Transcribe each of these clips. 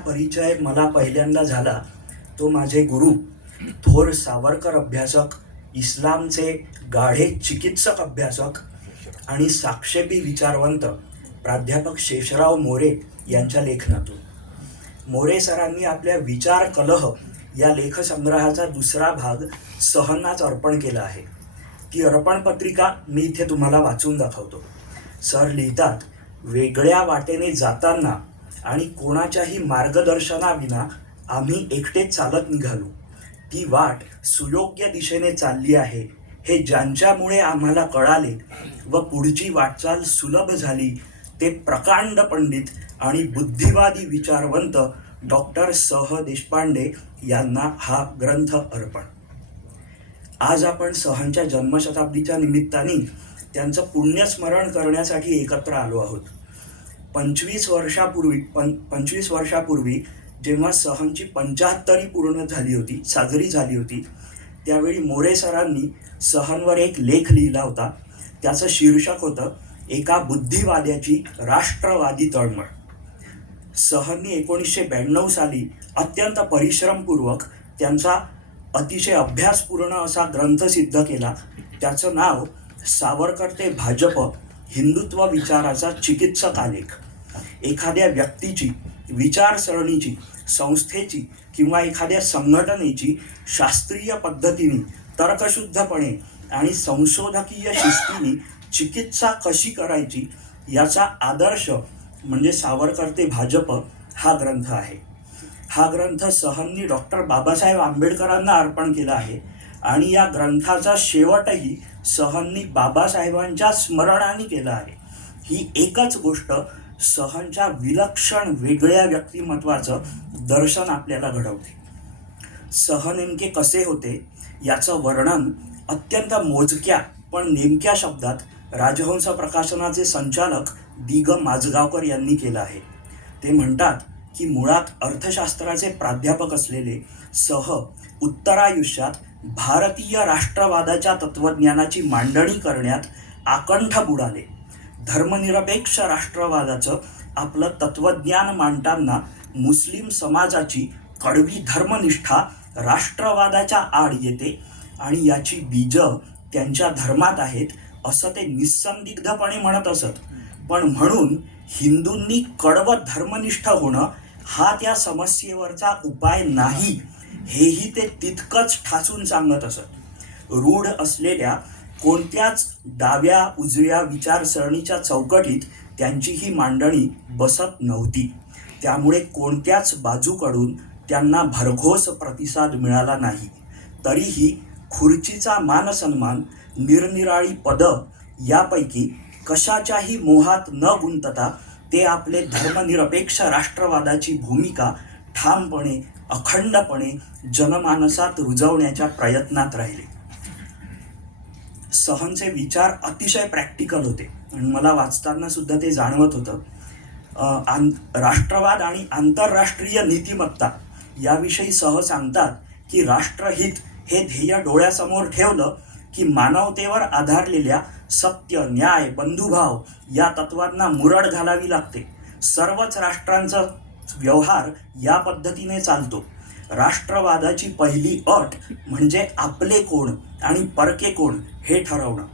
परिचय मला पहिल्यांदा झाला तो माझे गुरु थोर सावरकर अभ्यासक इस्लामचे गाढे चिकित्सक अभ्यासक आणि साक्षेपी विचारवंत प्राध्यापक शेषराव मोरे यांच्या लेखनातून. मोरे सरांनी आपल्या विचार कलह या लेखसंग्रहाचा दुसरा भाग सहनाच अर्पण केला आहे. ती अर्पण पत्रिका मी इथे तुम्हाला वाचून दाखवतो. सर लिहितात वेगळ्या वाटेने जाताना आणि कोणाच्याही मार्गदर्शनाविना आम्ही एकटेच चालत निघालो. ती वाट सुयोग्य दिशेने चालली आहे हे ज्यांच्यामुळे आम्हाला कळाले व पुढची वाटचाल सुलभ झाली ते प्रकांड पंडित आणि बुद्धिवादी विचारवंत डॉक्टर सह देशपांडे यांना हा ग्रंथ अर्पण. आज आपण सहनच्या जन्मशताब्दीच्या निमित्ताने त्यांचं पुण्यस्मरण करण्यासाठी एकत्र आलो आहोत. पंचवीस वर्षापूर्वी पं पंचवीस वर्षापूर्वी जेव्हा सहनची पंच्याहत्तरी पूर्ण झाली होती साजरी झाली होती त्यावेळी मोरे सरांनी सहनवर एक लेख लिहिला होता. त्याचं शीर्षक होतं एका बुद्धिवाद्याची राष्ट्रवादी तळमळ. सहननी एकोणीसशे ब्याण्णव साली अत्यंत परिश्रमपूर्वक त्यांचा अतिशय अभ्यासपूर्ण असा ग्रंथ सिद्ध केला. त्याचं नाव सावरकर ते भाजप हिंदुत्व विचाराचा चिकित्सक आलेख एखाद्या व्यक्तीची विचारसरणीची संस्थेची किंवा एखाद्या संघटनेची शास्त्रीय पद्धतीने तर्कशुद्धपणे आणि संशोधकीय शिस्तीने चिकित्सा कशी करायची याचा आदर्श म्हणजे सावरकर ते भाजप हा ग्रंथ आहे. हा ग्रंथ सहननी डॉक्टर बाबासाहेब आंबेडकरांना अर्पण केला आहे आणि या ग्रंथाचा शेवटही सहननी बाबासाहेबांच्या स्मरणाने केलं आहे. ही एकच गोष्ट सहनच्या विलक्षण वेगळ्या व्यक्तिमत्वाचं दर्शन आपल्याला घडवते. सहन नेमके कसे होते याचं वर्णन अत्यंत मोजक्या पण नेमक्या शब्दात राजहंस प्रकाशनाचे संचालक दिग माजगावकर यांनी केलं आहे. ते म्हणतात की मुळात अर्थशास्त्राचे प्राध्यापक असलेले सह उत्तरायुष्यात भारतीय राष्ट्रवादाच्या तत्त्वज्ञानाची मांडणी करण्यात आकंठ बुडाले. धर्मनिरपेक्ष राष्ट्रवादाचं आपलं तत्त्वज्ञान मांडताना मुस्लिम समाजाची कडवी धर्मनिष्ठा राष्ट्रवादाच्या आड येते आणि याची बीज त्यांच्या धर्मात आहेत असं ते निस्संदिग्धपणे म्हणत असत. पण म्हणून हिंदूंनी कडवं धर्मनिष्ठ होणं हा त्या समस्येवरचा उपाय नाही हेही ते तितकंच ठासून सांगत असत. रूढ असलेल्या कोणत्याच डाव्या उजव्या विचारसरणीच्या चौकटीत त्यांची ही मांडणी बसत नव्हती. त्यामुळे कोणत्याच बाजूकडून त्यांना भरघोस प्रतिसाद मिळाला नाही. तरीही खुर्चीचा मानसन्मान निरनिराळी पदं यापैकी कशाच्याही मोहात न गुंतता ते आपले धर्मनिरपेक्ष राष्ट्रवादाची भूमिका ठामपणे अखंडपणे जनमानसात रुजवण्याच्या प्रयत्नात राहिले. सहनचे विचार अतिशय प्रॅक्टिकल होते. आणि मला वाचताना सुद्धा ते जाणवत होतं. आं राष्ट्रवाद आणि आंतरराष्ट्रीय नीतिमत्ता याविषयी सह सांगतात की राष्ट्रहित हे ध्येय डोळ्यासमोर ठेवलं की मानवतेवर आधारलेल्या सत्य न्याय बंधुभाव या तत्वांना मुरड घालावी लागते. सर्वच राष्ट्रांचं व्यवहार या पद्धतीने चालतो. राष्ट्रवादाची पहिली अट म्हणजे आपले कोण आणि परके कोण हे ठरवणं.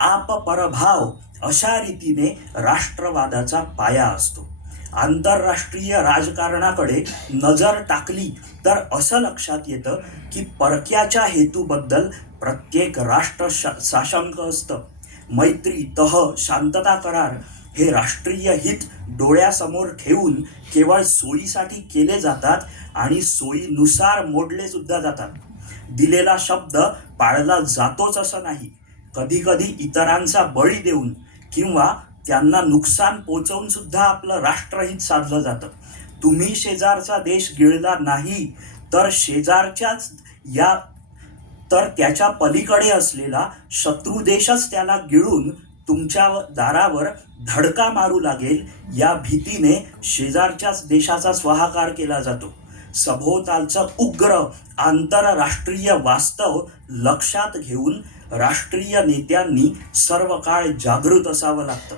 आप परभाव अशा रीतीने राष्ट्रवादाचा पाया असतो. आंतरराष्ट्रीय राजकारणाकडे नजर टाकली तर असं लक्षात येतं की परक्याच्या हेतूबद्दल प्रत्येक राष्ट्र शा साशंक असतं. मैत्री तह शांतता करार हे राष्ट्रीय हित डोळ्यासमोर ठेवून केवळ सोयीसाठी केले जातात आणि सोयीनुसार मोडले सुद्धा जातात. दिलेला शब्द पाळला जातोच असं नाही. कधीकधी इतरांचा बळी देऊन किंवा त्यांना नुकसान पोचवून सुद्धा आपलं राष्ट्रहित साधलं जातं. तुम्ही शेजारचा देश गिळला नाही तर शेजारच्याच या तर त्याच्या पलीकडे असलेला शत्रू देशच त्याला गिळून तुमच्या दारावर धडका मारू लागेल. या भीतीने शेजारच्याच देशाचा स्वाहाकार केला जातो. सभोवतालचं उग्र आंतरराष्ट्रीय वास्तव लक्षात घेऊन राष्ट्रीय नेत्यांनी सर्व काळ जागृत असावं लागतं.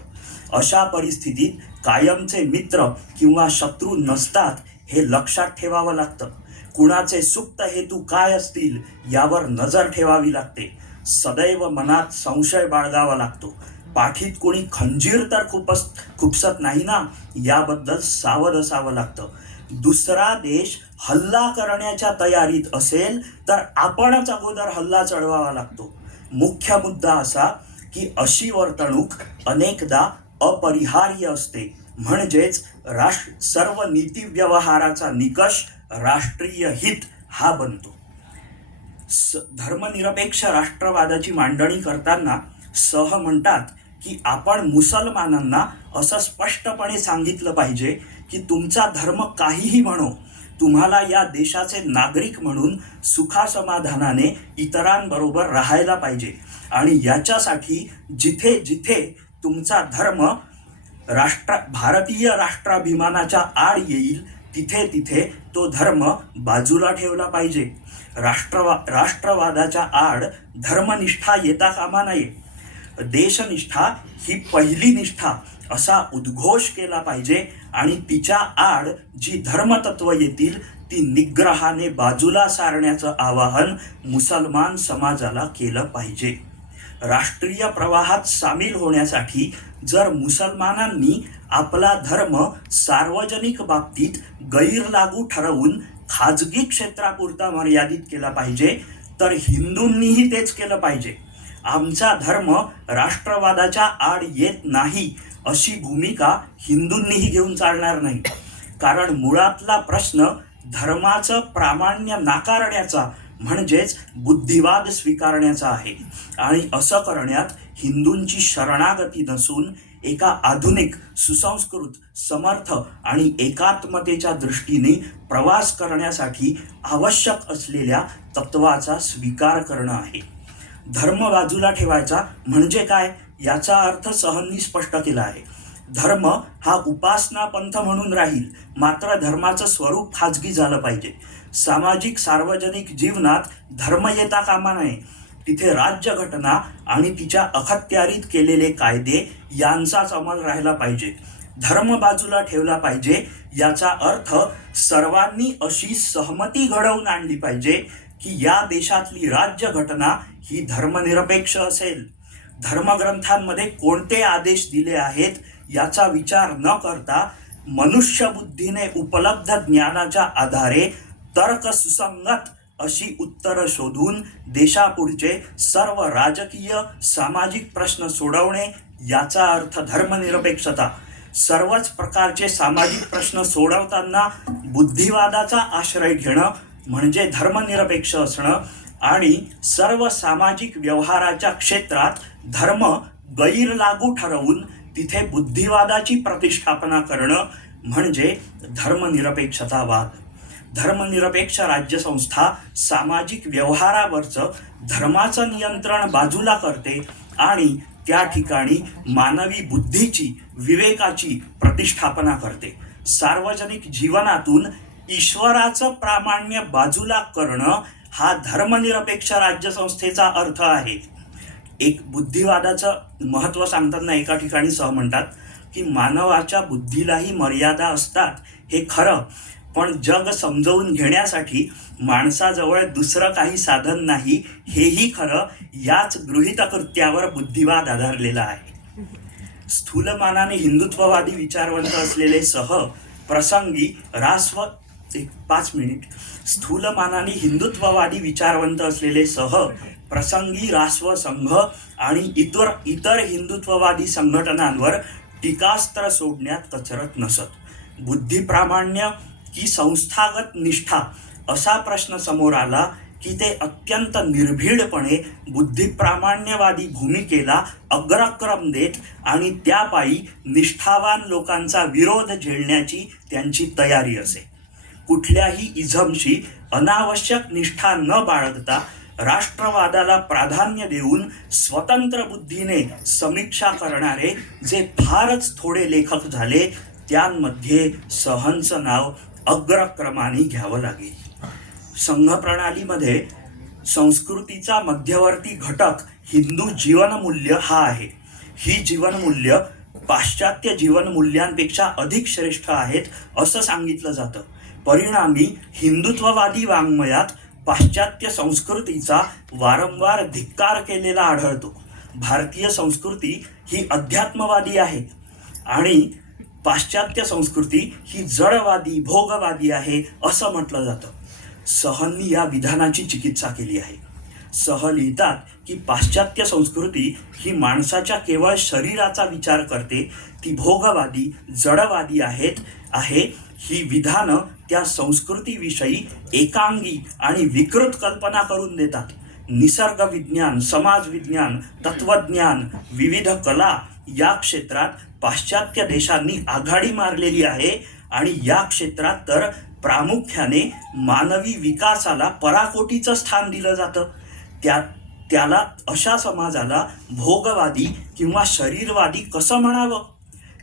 अशा परिस्थितीत कायमचे मित्र किंवा शत्रू नसतात हे लक्षात ठेवावं लागतं. कुणाचे सुप्त हेतू काय असतील यावर नजर ठेवावी लागते. सदैव मनात संशय बाळगावा लागतो. पाठीत कोणी खंजीर तर खूपच खुपसत नाही ना? याबद्दल सावध असावं लागतं. दुसरा देश हल्ला करण्याच्या तयारीत असेल तर आपणच अगोदर हल्ला चढवावा लागतो. मुख्य मुद्दा असा की अशी वर्तणूक अनेकदा अपरिहार्य असते. म्हणजेच राष्ट्र सर्व नीती व्यवहाराचा निकष राष्ट्रीय हित हा बनतो. स धर्मनिरपेक्ष राष्ट्रवादाची मांडणी करताना सह म्हणतात की आपण मुसलमानांना असं स्पष्टपणे सांगितलं पाहिजे की तुमचा धर्म काहीही म्हणो तुम्हाला या देशाचे नागरिक म्हणून सुखासमाधानाने इतरांबरोबर राहायला पाहिजे. आणि याच्यासाठी जिथे जिथे तुमचा धर्म राष्ट्र भारतीय राष्ट्राभिमानाच्या आड येईल तिथे तिथे तो धर्म बाजूला ठेवला पाहिजे. राष्ट्रवा राष्ट्रवादाच्या आड धर्मनिष्ठा येता कामा नये. देशनिष्ठा ही पहिली निष्ठा. असा उद्घोष केला पाहिजे आणि तिच्या आड जी धर्मतत्व येतील ती निग्रहाने बाजूला सारण्याचं आवाहन मुसलमान समाजाला केलं पाहिजे. राष्ट्रीय प्रवाहात सामील होण्यासाठी जर मुसलमानांनी आपला धर्म सार्वजनिक बाबतीत गैरलागू ठरवून खाजगी क्षेत्रापुरता मर्यादित केला पाहिजे तर हिंदूंनीही तेच केलं पाहिजे. आमचा धर्म राष्ट्रवादाच्या आड येत नाही अशी भूमिका हिंदूंनीही घेऊन चालणार नाही. कारण मुळातला प्रश्न धर्माचं प्रामाण्य नाकारण्याचा म्हणजेच बुद्धिवाद स्वीकारण्याचा आहे. आणि असं करण्यात हिंदूंची शरणागती नसून एका आधुनिक सुसंस्कृत समर्थ आणि एकात्मतेच्या दृष्टीने प्रवास करण्यासाठी आवश्यक असलेल्या तत्वाचा स्वीकार करणं आहे. धर्म बाजूला ठेवायचा म्हणजे काय? याचा अर्थ सहननी स्पष्ट केला आहे. धर्म हा उपासना पंथ म्हणून राहील मात्र धर्माचं स्वरूप खाजगी झालं पाहिजे. सामाजिक सार्वजनिक जीवनात धर्म येता कामा नये. तिथे राज्यघटना आणि तिच्या अखत्यारीत केलेले कायदे यांचाच अंमल राहिला पाहिजे. धर्म बाजूला ठेवला पाहिजे याचा अर्थ सर्वांनी अशी सहमती घडवून आणली पाहिजे की या देशातली राज्यघटना ही धर्मनिरपेक्ष असेल. धर्मग्रंथांमध्ये कोणते आदेश दिले आहेत याचा विचार न करता मनुष्यबुद्धीने उपलब्ध ज्ञानाच्या आधारे तर्क सुसंगत अशी उत्तरं शोधून देशापुढचे सर्व राजकीय सामाजिक प्रश्न सोडवणे याचा अर्थ धर्मनिरपेक्षता. सर्वच प्रकारचे सामाजिक प्रश्न सोडवताना बुद्धिवादाचा आश्रय घेणं म्हणजे धर्मनिरपेक्ष असणं. आणि सर्व सामाजिक व्यवहाराच्या क्षेत्रात धर्म गैरलागू ठरवून तिथे बुद्धिवादाची प्रतिष्ठापना करणं म्हणजे धर्मनिरपेक्षतावाद. धर्मनिरपेक्ष राज्यसंस्था सामाजिक व्यवहारावरचं धर्माचं नियंत्रण बाजूला करते आणि त्या ठिकाणी मानवी बुद्धीची विवेकाची प्रतिष्ठापना करते. सार्वजनिक जीवनातून ईश्वराचं प्रामाण्य बाजूला करणं हा धर्मनिरपेक्ष राज्यसंस्थेचा अर्थ आहे. एक बुद्धिवादाचं महत्त्व सांगताना एका ठिकाणी सह म्हणतात की मानवाच्या बुद्धीलाही मर्यादा असतात हे खरं. पण जग समजवून घेण्यासाठी माणसाजवळ दुसरं काही साधन नाही हेही खरं याच गृहितकृत्यावर बुद्धिवाद आधारलेला आहे. स्थूलमानाने हिंदुत्ववादी विचारवंत असलेले सह प्रसंगी रास्व एक पाच मिनिट. स्थूलमानाने हिंदुत्ववादी विचारवंत असलेले सह प्रसंगी रास्व संघ आणि इतर इतर हिंदुत्ववादी संघटनांवर टीकास्त्र सोडण्यात कचरत नसत. बुद्धिप्रामाण्य की संस्थागत निष्ठा असा प्रश्न समोर आला की ते अत्यंत निर्भीडपणे बुद्धिप्रामाण्यवादी भूमिकेला अग्रक्रम देत आणि त्यापायी निष्ठावान लोकांचा विरोध झेलण्याची त्यांची तयारी असे. कुठल्याही इझमशी अनावश्यक निष्ठा न बाळगता राष्ट्रवादाला प्राधान्य देऊन स्वतंत्र बुद्धीने समीक्षा करणारे जे फारच थोडे लेखक झाले त्यांमध्ये सहनचं नाव अग्रक्रमाने घ्यावं लागेल. संघ प्रणालीमध्ये संस्कृतीचा मध्यवर्ती घटक हिंदू जीवनमूल्य हा आहे. ही जीवनमूल्य पाश्चात्य जीवनमूल्यांपेक्षा अधिक श्रेष्ठ आहेत असं सांगितलं जातं. परिणामी हिंदुत्ववादी वाङ्मयात पाश्चात्य संस्कृतीचा वारंवार धिक्कार केलेला आढळतो. भारतीय संस्कृती ही अध्यात्मवादी आहे आणि पाश्चात्य संस्कृती ही जडवादी भोगवादी आहे असं म्हटलं जातं. सहननी या विधानाची चिकित्सा केली आहे. सह लिहितात की पाश्चात्य संस्कृती ही माणसाच्या केवळ शरीराचा विचार करते ती भोगवादी जडवादी आहेत आहे ही विधानं त्या संस्कृतीविषयी एकांगी आणि विकृत कल्पना करून देतात. निसर्ग विज्ञान समाज विज्ञान तत्वज्ञान विविध कला या क्षेत्रात पाश्चात्य देशांनी आघाडी मारलेली आहे आणि या क्षेत्रात तर प्रामुख्याने मानवी विकासाला पराकोटीचं स्थान दिलं जातं. त्या त्याला अशा समाजाला भोगवादी किंवा शरीरवादी कसं म्हणावं?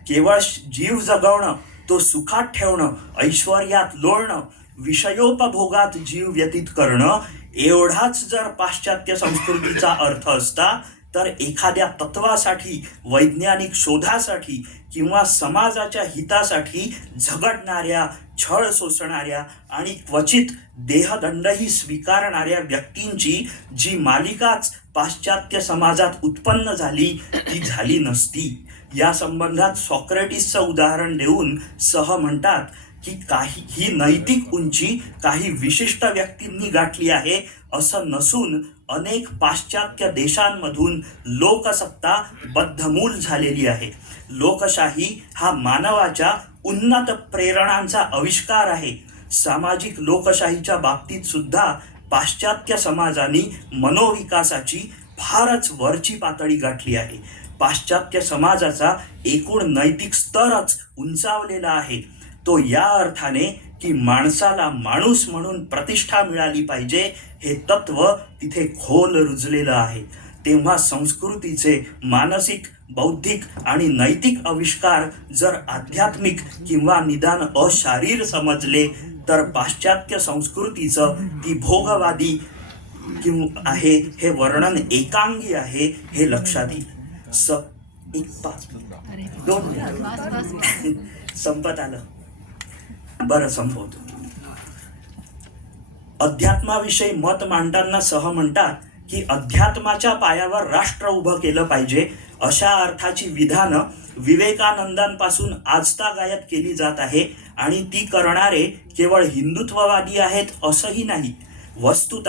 केवळ जीव जगवणं तो सुखात ठेवणं ऐश्वर्यात लोळणं विषयोपभोगात जीव व्यतीत करणं एवढाच जर पाश्चात्य संस्कृतीचा अर्थ असता तर एखाद्या तत्वासाठी वैज्ञानिक शोधासाठी किंवा समाजाच्या हितासाठी झगडणाऱ्या छळ सोसणाऱ्या आणि क्वचित देहदंडही स्वीकारणाऱ्या व्यक्तींची जी मालिकाच पाश्चात्य समाजात उत्पन्न झाली ती झाली नसती. या संबंधात सॉक्रेटिसचं उदाहरण देऊन सह म्हणतात की काही ही नैतिक उंची काही विशिष्ट व्यक्तींनी गाठली आहे असं नसून अनेक पाश्चात्य देशांमधून लोकसत्ता बद्धमूल झालेली आहे. लोकशाही हा मानवाच्या उन्नत प्रेरणांचा आविष्कार आहे. सामाजिक लोकशाहीच्या बाबतीत सुद्धा पाश्चात्य समाजाने मनोविकासाची फारच वरची पातळी गाठली आहे. पाश्चात्य समाजाचा एकूण नैतिक स्तरच उंचावलेला आहे. तो या अर्थाने की माणसाला माणूस म्हणून प्रतिष्ठा मिळाली पाहिजे हे तत्व तिथे खोल रुजलेलं आहे. तेव्हा संस्कृतीचे मानसिक बौद्धिक आणि नैतिक आविष्कार जर आध्यात्मिक किंवा निदान अशारीर समजले तर पाश्चात्य संस्कृतीचं ती भोगवादी किंवा आहे हे वर्णन एकांगी आहे हे लक्षात येईल. स एक पाच. दोन मिनिट. संपत आलं. बरं संपवतो. अध्यात्माविषयी मत मांडताना सह म्हणतात की अध्यात्माच्या पायावर राष्ट्र उभं केलं पाहिजे अशा अर्थाची विधानं विवेकानंदांपासून आजतागायत केली जात आहे आणि ती करणारे केवळ हिंदुत्ववादी आहेत असंही नाही. वस्तुत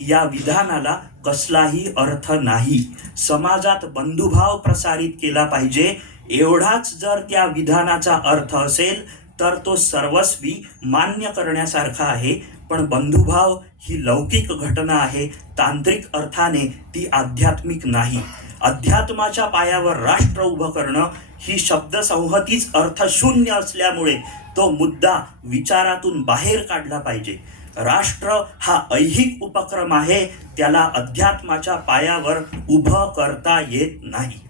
या विधानाला कसलाही अर्थ नाही. समाजात बंधुभाव प्रसारित केला पाहिजे. एवढाच जर त्या विधानाचा अर्थ असेल तर तो सर्वस्वी मान्य करण्यासारखा आहे. पण बंधुभाव ही लौकिक घटना आहे. तांत्रिक अर्थाने ती आध्यात्मिक नाही. अध्यात्माच्या पायावर राष्ट्र उभं करणं ही शब्दसंहतीच अर्थशून्य असल्यामुळे तो मुद्दा विचारातून बाहेर काढला पाहिजे. राष्ट्र हा ऐहिक उपक्रम आहे त्याला अध्यात्माच्या पायावर उभं करता येत नाही.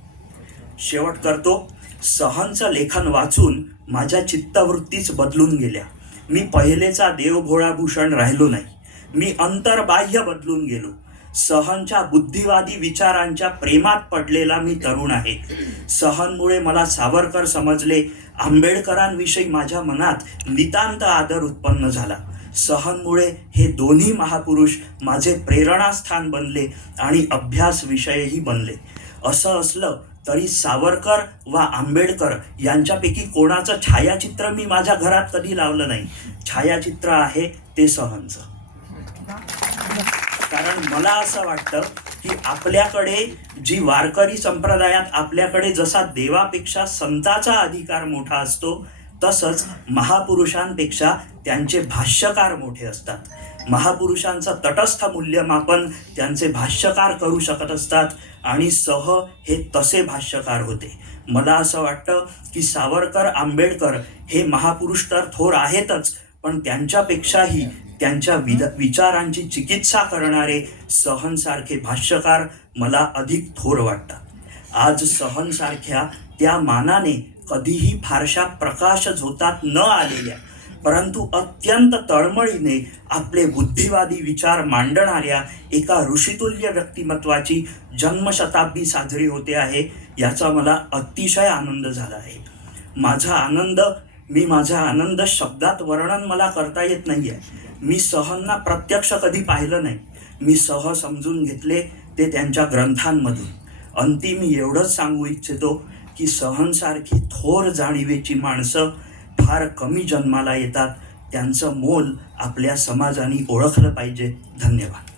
शेवट करतो. सहनचं लेखन वाचून माझ्या चित्तवृत्तीच बदलून गेल्या. मी पहिलेचा देवभोळाभूषण राहिलो नाही. मी अंतर्बाह्य बदलून गेलो. सहनच्या बुद्धिवादी विचारांच्या प्रेमात पडलेला मी तरुण आहे. सहनमुळे मला सावरकर समजले आंबेडकरांविषयी माझ्या मनात नितांत आदर उत्पन्न झाला. सहनमुळे हे दोन्ही महापुरुष माझे प्रेरणास्थान बनले आणि अभ्यास विषयही बनले. असं असलं तरी सावरकर वा आंबेडकर यांच्यापैकी कोणाचं छायाचित्र मी माझ्या घरात कधी लावलं नाही. छायाचित्र आहे ते सहनचं. कारण मला असं वाटतं की आपल्याकडे जी वारकरी संप्रदायात आपल्याकडे जसा देवापेक्षा संताचा अधिकार मोठा असतो तसंच महापुरुषांपेक्षा त्यांचे भाष्यकार मोठे असतात. महापुरुषांचं तटस्थ मूल्यमापन त्यांचे भाष्यकार करू शकत असतात आणि सह हे तसे भाष्यकार होते. मला असं वाटतं की सावरकर आंबेडकर हे महापुरुष तर थोर आहेतच पण त्यांच्यापेक्षाही त्यांच्या विद विचारांची चिकित्सा करणारे सहनसारखे भाष्यकार मला अधिक थोर वाटतात. आज सहनसारख्या त्या मानाने कधीही फारशा प्रकाश झोतात न आलेल्या परंतु अत्यंत तळमळीने आपले बुद्धिवादी विचार मांडणाऱ्या एका ऋषितुल्य व्यक्तिमत्वाची जन्मशताब्दी साजरी होते आहे याचा मला अतिशय आनंद झाला आहे. माझा आनंद मी माझा आनंद शब्दात वर्णन मला करता येत नाही आहे मी सहनना प्रत्यक्ष कधी पाहिलं नाही. मी सह समजून घेतले ते त्यांच्या ग्रंथांमधून. अंतिम एवढंच सांगू इच्छितो की सहनसारखी थोर जाणीवेची माणसं फार कमी जन्माला येतात. त्यांचं मोल आपल्या समाजाने ओळखलं पाहिजे. धन्यवाद.